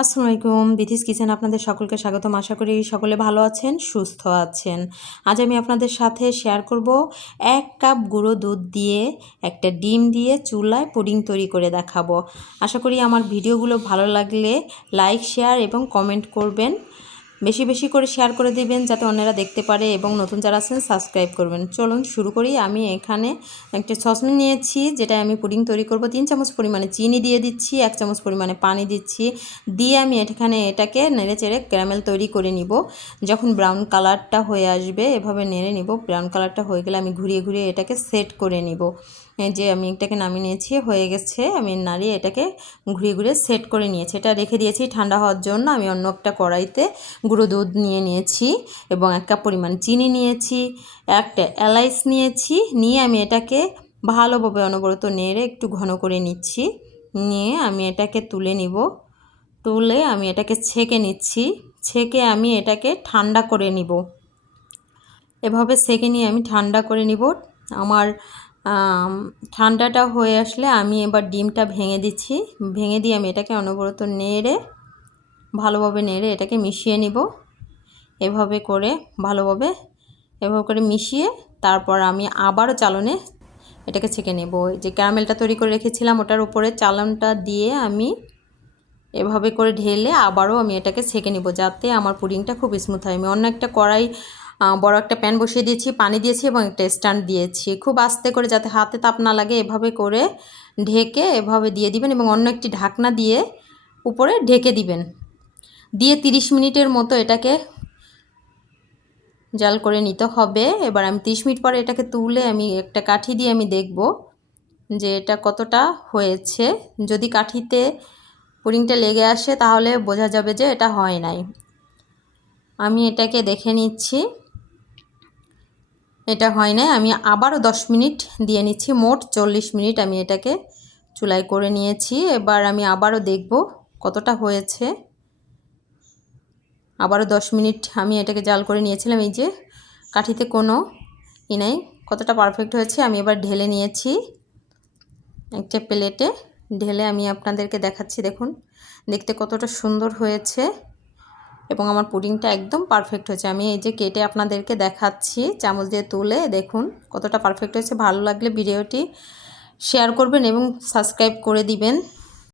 আসসালামু আলাইকুম, বিথিস কিচেন আপনাদের সকলকে স্বাগতম। আশা করি সকলে ভালো আছেন, সুস্থ আছেন। আজ আমি আপনাদের সাথে শেয়ার করব এক কাপ গুঁড়ো দুধ দিয়ে একটা ডিম দিয়ে চুলায় পুডিং তৈরি করে দেখাবো। আশা করি আমার ভিডিওগুলো ভালো লাগলে লাইক শেয়ার এবং কমেন্ট করবেন। বেশি বেশি করে শেয়ার করে দিবেন যাতে অন্যরা দেখতে পারে এবং নতুন যারা আছেন সাবস্ক্রাইব করবেন। চলুন শুরু করি। আমি এখানে একটা সসপ্যান নিয়েছি যেটা আমি পুডিং তৈরি করব। তিন চামচ পরিমাণে চিনি দিয়ে দিচ্ছি, এক চামচ পরিমাণে পানি দিচ্ছি। দিয়ে আমি এখানে এটাকে নেড়ে চেড়ে ক্যারামেল তৈরি করে নিব। যখন ব্রাউন কালারটা হয়ে আসবে, এভাবে নেড়ে নিব। ব্রাউন কালারটা হয়ে গেলে আমি ঘুরিয়ে ঘুরিয়ে এটাকে সেট করে নিব। যে আমি এটাকে নামিয়ে নিয়েছি, হয়ে গেছে। আমি নাড়িয়ে এটাকে ঘুরিয়ে ঘুরিয়ে সেট করে নিয়েছি। এটা রেখে দিয়েছি ঠান্ডা হওয়ার জন্য। আমি অন্য একটা কড়াইতে গুঁড়ো দুধ নিয়ে নিয়েছি এবং এক কাপ পরিমাণ চিনি নিয়েছি, একটা এলাইচ নিয়েছি। নিয়ে আমি এটাকে ভালোভাবে অনবরত নেড়ে একটু ঘন করে নিচ্ছি। নিয়ে আমি এটাকে তুলে নিব। তুলে আমি এটাকে ছেঁকে নিচ্ছি। ছেঁকে আমি এটাকে ঠান্ডা করে নিব। এভাবে ছেঁকে নিয়ে আমি ঠান্ডা করে নিব। আমার ঠান্ডাটা হয়ে আসলে আমি এবার ডিমটা ভেঙে দিচ্ছি। ভেঙে দিয়ে আমি এটাকে অনবরত নেড়ে, ভালোভাবে নেড়ে এটাকে মিশিয়ে নিব। এভাবে করে, ভালোভাবে এভাবে করে মিশিয়ে তারপর আমি আবারও চালনে এটাকে ছেঁকে নেব। যে ক্যারামেলটা তৈরি করে রেখেছিলাম ওটার উপরে চালনটা দিয়ে আমি এভাবে করে ঢেলে আবারও আমি এটাকে ছেঁকে নিব যাতে আমার পুডিংটা খুব স্মুথ হয়। আমি অন্য একটা কড়াই বড় একটা প্যান বসিয়ে দিয়েছি, পানি দিয়েছি এবং একটা স্ট্যান্ড দিয়েছি। খুব আস্তে করে যাতে হাতে তাপ না লাগে, এভাবে করে ঢেকে এভাবে দিয়ে দিবেন এবং অন্য একটি ঢাকনা দিয়ে উপরে ঢেকে দিবেন। দিয়ে 30 মিনিটের মতো এটাকে জাল করে নিতে হবে। এবার আমি 30 মিনিট পরে এটাকে তুলে আমি একটা কাঠি দিয়ে আমি দেখব যে এটা কতটা হয়েছে। যদি কাঠিতে পুরিংটা লেগে আসে তাহলে বোঝা যাবে যে এটা হয় নাই। আমি এটাকে দেখে নিচ্ছি। এটা হয় না আমি আবারও দশ মিনিট দিয়ে নিচ্ছি, মোট চল্লিশ মিনিট আমি এটাকে চুলাই করে নিয়েছি। এবার আমি আবারও দেখব কতটা হয়েছে। আবারও দশ মিনিট আমি এটাকে জাল করে নিয়েছিলাম, এই যে কাঠিতে কোনো ই নাই। কতটা পারফেক্ট হয়েছে আমি এবার ঢেলে নিয়েছি। একটা প্লেটে ঢেলে আমি আপনাদেরকে দেখাচ্ছি, দেখুন। দেখতে কতটা সুন্দর হয়েছে। এবং আমার পুডিংটা একদম পারফেক্ট হয়েছে। আমি এই যে কেটে আপনাদেরকে দেখাচ্ছি, চামচ দিয়ে তুলে দেখুন কতটা পারফেক্ট হয়েছে। ভালো লাগলে ভিডিওটি শেয়ার করবেন এবং সাবস্ক্রাইব করে দিবেন।